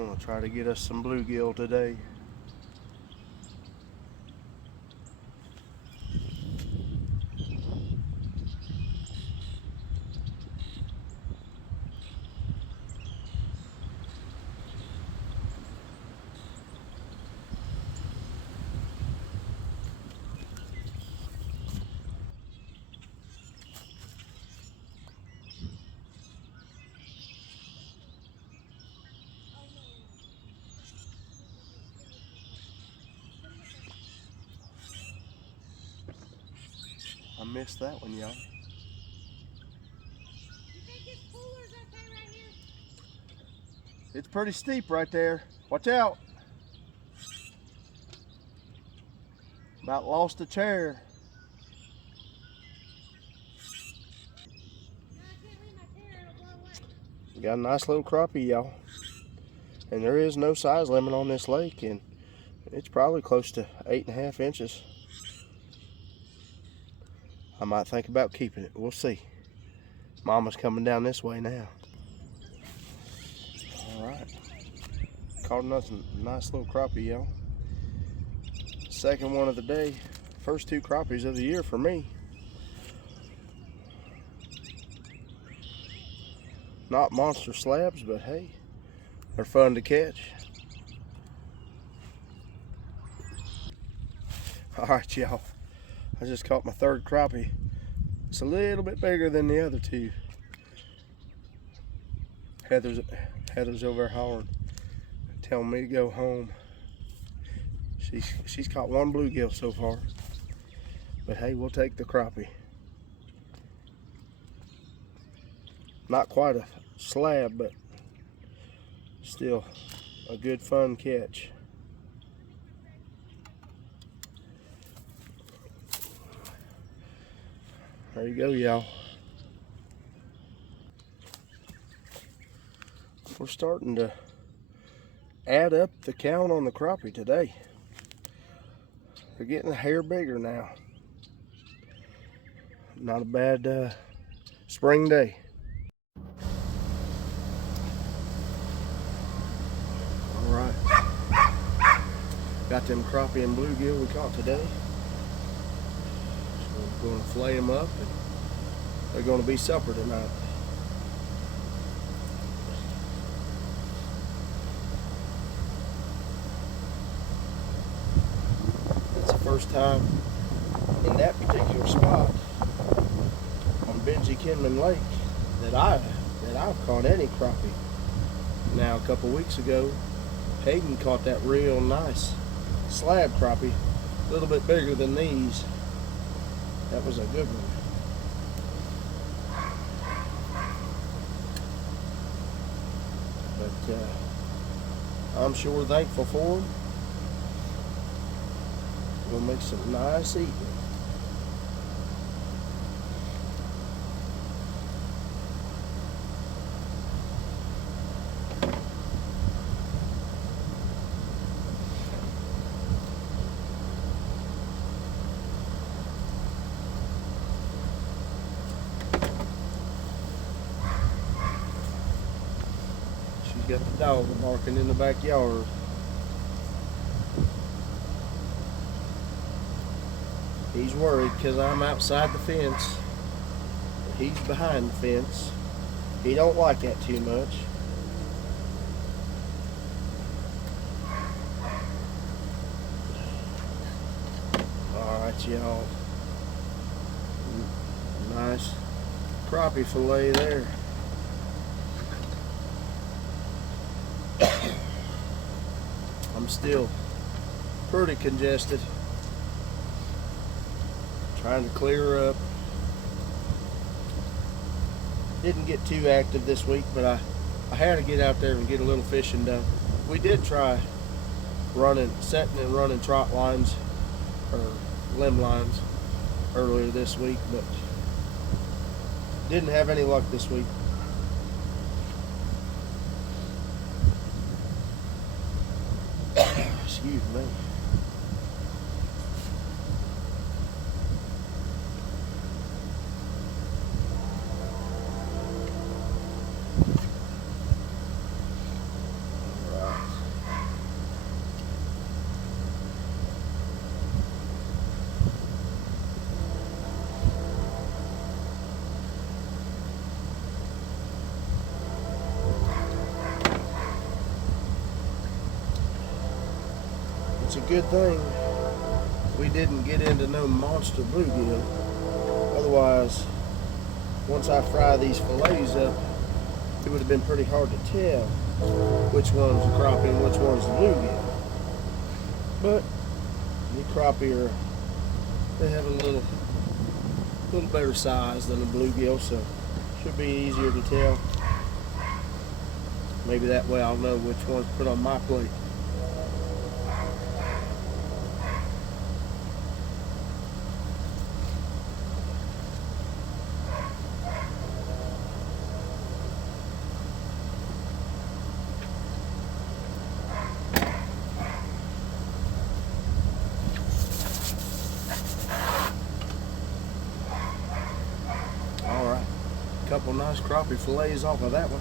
I'm gonna try to get us some bluegill today. I missed that one, y'all. You think this cooler's okay right here? It's pretty steep right there. Watch out. About lost a chair. No, I can't leave my chair, it'll blow away. Got a nice little crappie, y'all. And there is no size limit on this lake, and it's probably close to 8.5 inches. I might think about keeping it. We'll see. Mama's coming down this way now. All right. Caught another nice little crappie, y'all. Second one of the day. First two crappies of the year for me. Not monster slabs, but hey, they're fun to catch. All right, y'all. I just caught my third crappie. It's a little bit bigger than the other two. Heather's over there hollering, telling me to go home. She's caught one bluegill so far. But hey, we'll take the crappie. Not quite a slab, but still a good fun catch. There you go, y'all. We're starting to add up the count on the crappie today. They're getting a hair bigger now. Not a bad spring day. All right. Got them crappie and bluegill we caught today. So we're going to flay them up, and they're going to be supper tonight. It's the first time in that particular spot on Benji Kinman Lake that I've caught any crappie. Now a couple weeks ago, Hayden caught that real nice slab crappie, a little bit bigger than these. That was a good one. But I'm sure thankful for them. We'll make some nice eating. Got the dog barking in the backyard. He's worried because I'm outside the fence. He's behind the fence. He don't like that too much. Alright, y'all. Nice crappie fillet there. I'm still pretty congested. Trying to clear up. Didn't get too active this week, but I had to get out there and get a little fishing done. We did try setting and running trot lines or limb lines earlier this week, but didn't have any luck this week. Excuse me. All right. good thing we didn't get into no monster bluegill. Otherwise, once I fry these fillets up, it would have been pretty hard to tell which one's the crappie and which one's the bluegill. But the crappie they have a little better size than the bluegill, so should be easier to tell. Maybe that way I'll know which one's put on my plate. Alright, couple nice crappie fillets off of that one.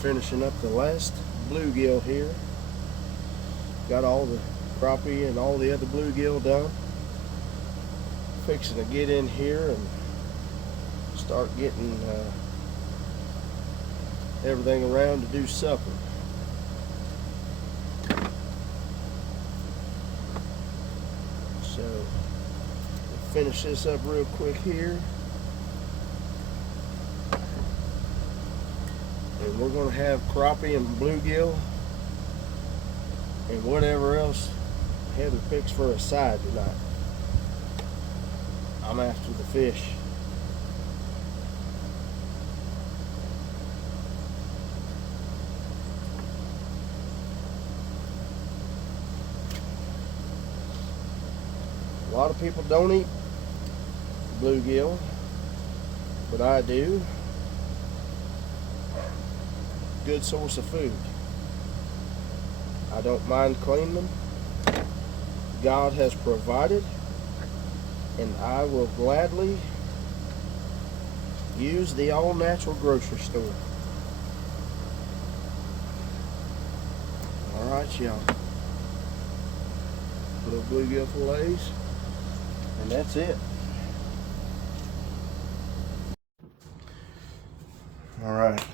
Finishing up the last bluegill here. Got all the crappie and all the other bluegill done. Fixing to get in here and start getting everything around to do supper. So we'll finish this up real quick here. And we're going to have crappie and bluegill and whatever else Heather picks for a side tonight. I'm after the fish. A lot of people don't eat bluegill, but I do. Good source of food. I don't mind cleaning them. God has provided, and I will gladly use the all-natural grocery store. Alright, y'all. Little bluegill fillets, and that's it. Alright.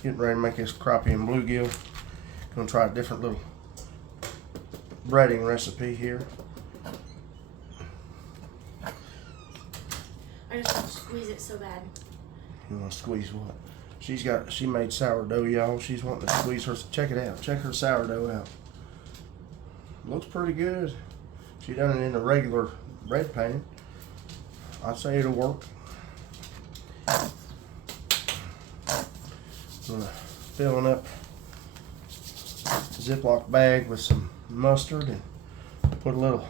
Getting ready to make this crappie and bluegill. Gonna try a different little breading recipe here. I just want to squeeze it so bad. You wanna squeeze what? She made sourdough, y'all. She's wanting to squeeze her. Check it out. Check her sourdough out. Looks pretty good. She done it in a regular bread pan. I'd say it'll work. Filling up a Ziploc bag with some mustard and put a little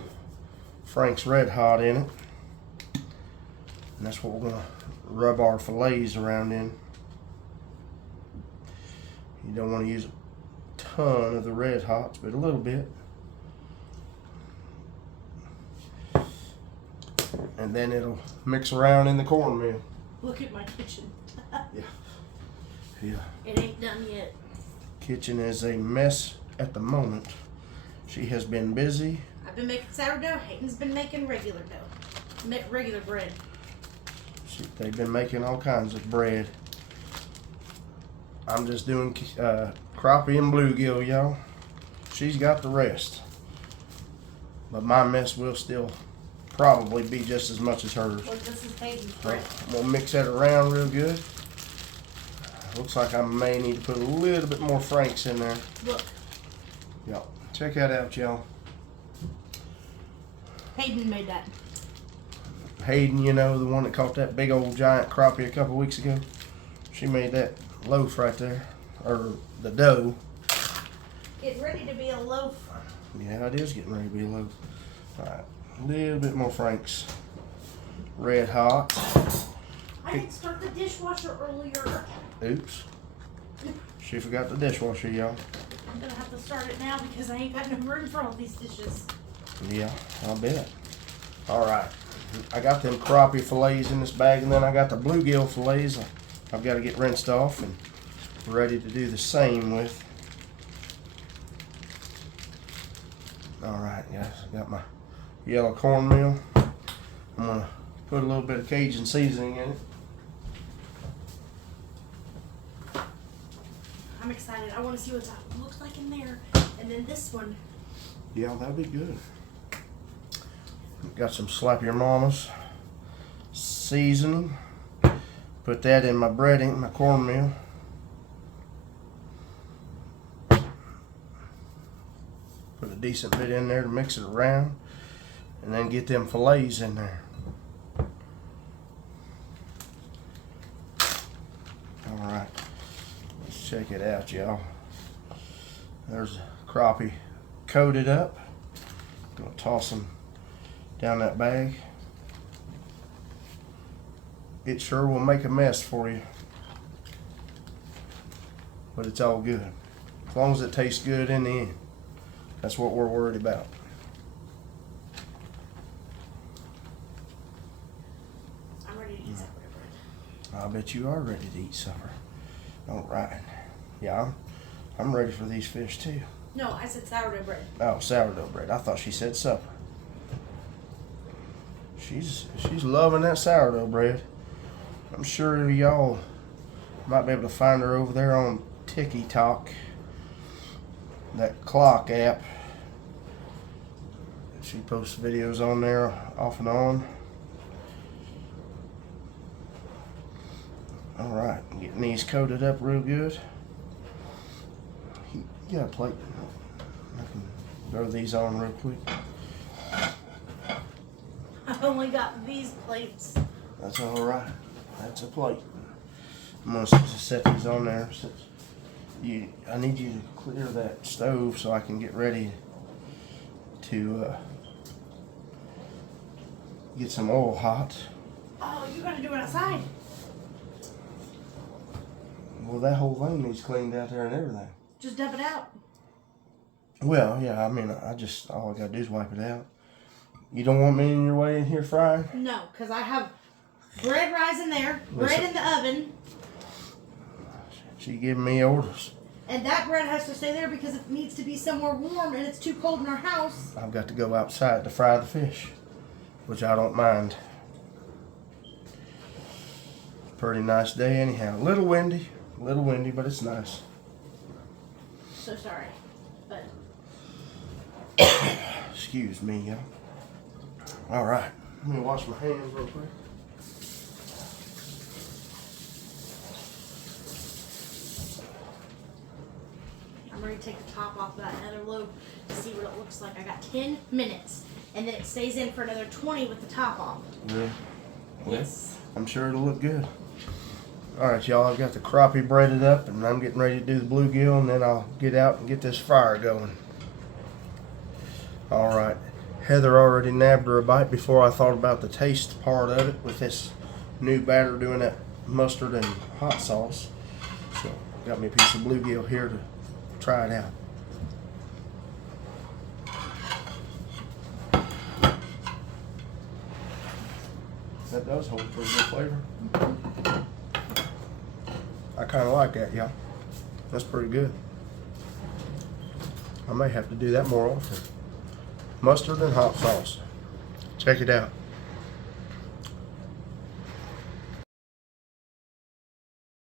Frank's Red Hot in it. And that's what we're going to rub our fillets around in. You don't want to use a ton of the Red Hots, but a little bit. And then it'll mix around in the cornmeal. Look at my kitchen. Yeah. Yeah. It ain't done yet. Kitchen is a mess at the moment. She has been busy. I've been making sourdough. Hayden's been making regular dough. Regular bread. They've been making all kinds of bread. I'm just doing crappie and bluegill, y'all. She's got the rest. But my mess will still probably be just as much as hers. Look, this is Hayden's bread. I'm going to mix that around real good. Looks like I may need to put a little bit more Frank's in there. Look. Yep. Check that out, y'all. Hayden made that. Hayden, you know, the one that caught that big old giant crappie a couple weeks ago. She made that loaf right there. Or the dough. Getting ready to be a loaf. Yeah, it is getting ready to be a loaf. Alright. A little bit more Frank's Red Hot. I didn't start the dishwasher earlier. Oops. She forgot the dishwasher, y'all. I'm gonna have to start it now because I ain't got no room for all these dishes. Yeah, I'll bet. Alright. I got them crappie fillets in this bag, and then I got the bluegill fillets I've got to get rinsed off and ready to do the same with. Alright, guys. I got my yellow cornmeal. I'm going to put a little bit of Cajun seasoning in it. I'm excited. I want to see what that looks like in there. And then this one. Yeah, that'd be good. Got some Slap Your Mama's seasoning. Put that in my breading, my cornmeal. Put a decent bit in there to mix it around. And then get them fillets in there. Alright, let's check it out, y'all. There's a crappie coated up. Gonna toss them down that bag. It sure will make a mess for you, but it's all good. As long as it tastes good in the end. That's what we're worried about. I'm ready to eat supper bread. I bet you are ready to eat supper. All right. Yeah, I'm ready for these fish too. No, I said sourdough bread. Oh, sourdough bread. I thought she said supper. She's loving that sourdough bread. I'm sure y'all might be able to find her over there on TikTok, that clock app. She posts videos on there off and on. All right, getting these coated up real good. You got a plate? I can throw these on real quick. I've only got these plates. That's all right. That's a plate. I'm gonna just set these on there. I need you to clear that stove so I can get ready to get some oil hot. Oh, you're gonna do it outside? Well, that whole thing needs cleaned out there and everything. Just dump it out. Well, yeah, I mean, all I gotta do is wipe it out. You don't want me in your way in here frying? No, because I have bread rising there, bread Listen. in the oven. She giving me orders. And that bread has to stay there because it needs to be somewhere warm and it's too cold in our house. I've got to go outside to fry the fish, which I don't mind. Pretty nice day anyhow. A little windy, but it's nice. So sorry, but Excuse me, y'all. All right, let me wash my hands real quick. I'm ready to take the top off of that other loaf to see what it looks like. I got 10 minutes, and then it stays in for another 20 with the top off. Really? Well, Yes. I'm sure it'll look good. All right, y'all, I've got the crappie breaded up, and I'm getting ready to do the bluegill, and then I'll get out and get this fire going. All right. Heather already nabbed her a bite before I thought about the taste part of it with this new batter doing that mustard and hot sauce. So, got me a piece of bluegill here to try it out. That does hold pretty good flavor. I kind of like that, y'all. That's pretty good. I may have to do that more often. Mustard and hot sauce. Check it out.